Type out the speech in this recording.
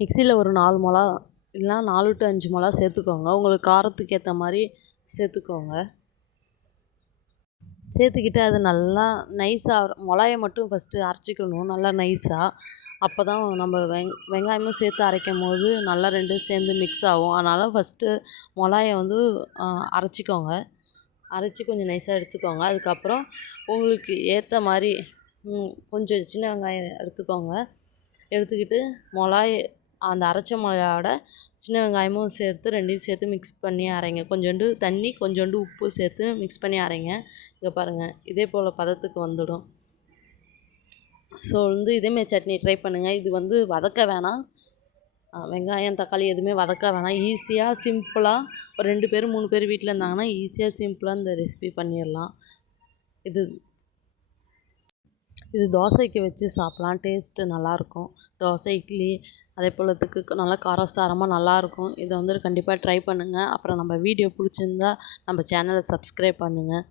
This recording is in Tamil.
மிக்சியில் ஒரு 4 மிளகா இல்லைனா 4 to 5 மிளகா சேர்த்துக்கோங்க. உங்களுக்கு காரத்துக்கு ஏற்ற மாதிரி சேர்த்துக்கோங்க. சேர்த்துக்கிட்டு அது நல்லா நைஸாக மிளகாய மட்டும் ஃபஸ்ட்டு அரைச்சிக்கணும் நல்லா நைஸாக. அப்போ தான் நம்ம வெங்காயமும் சேர்த்து அரைக்கும் போது நல்லா ரெண்டும் சேர்ந்து மிக்ஸ் ஆகும். அதனால் ஃபஸ்ட்டு மிளகாய வந்து அரைச்சிக்கோங்க. அரைச்சி கொஞ்சம் நைஸாக எடுத்துக்கோங்க. அதுக்கப்புறம் உங்களுக்கு ஏற்ற மாதிரி கொஞ்சம் சின்ன வெங்காயம் எடுத்துக்கோங்க. எடுத்துக்கிட்டு மிளகாய அந்த அரைச்ச மிளகாயோட சின்ன வெங்காயமும் சேர்த்து ரெண்டையும் சேர்த்து மிக்ஸ் பண்ணி அரைங்க. கொஞ்சோண்டு தண்ணி கொஞ்சோண்டு உப்பு சேர்த்து மிக்ஸ் பண்ணி அரைங்க. இங்கே பாருங்கள், இதே போல் பதத்துக்கு வந்துடும். ஸோ இதேமாரி சட்னி ட்ரை பண்ணுங்கள். இது வதக்க வேணாம், வெங்காயம் தக்காளி எதுவுமே வதக்க வேணாம். ஈஸியாக சிம்பிளாக ஒரு 2 பேர் 3 பேர் வீட்டில் இருந்தாங்கன்னா ஈஸியாக சிம்பிளாக இந்த ரெசிபி பண்ணிடலாம். இது தோசைக்கு வச்சு சாப்பிட்லாம். டேஸ்ட்டு நல்லாயிருக்கும். தோசை, இட்லி அதே போலத்துக்கு நல்லா காரசாரமாக நல்லாயிருக்கும். இதை கண்டிப்பாக ட்ரை பண்ணுங்கள். அப்புறம் நம்ம வீடியோ பிடிச்சிருந்தா நம்ம சேனலை சப்ஸ்கிரைப் பண்ணுங்கள்.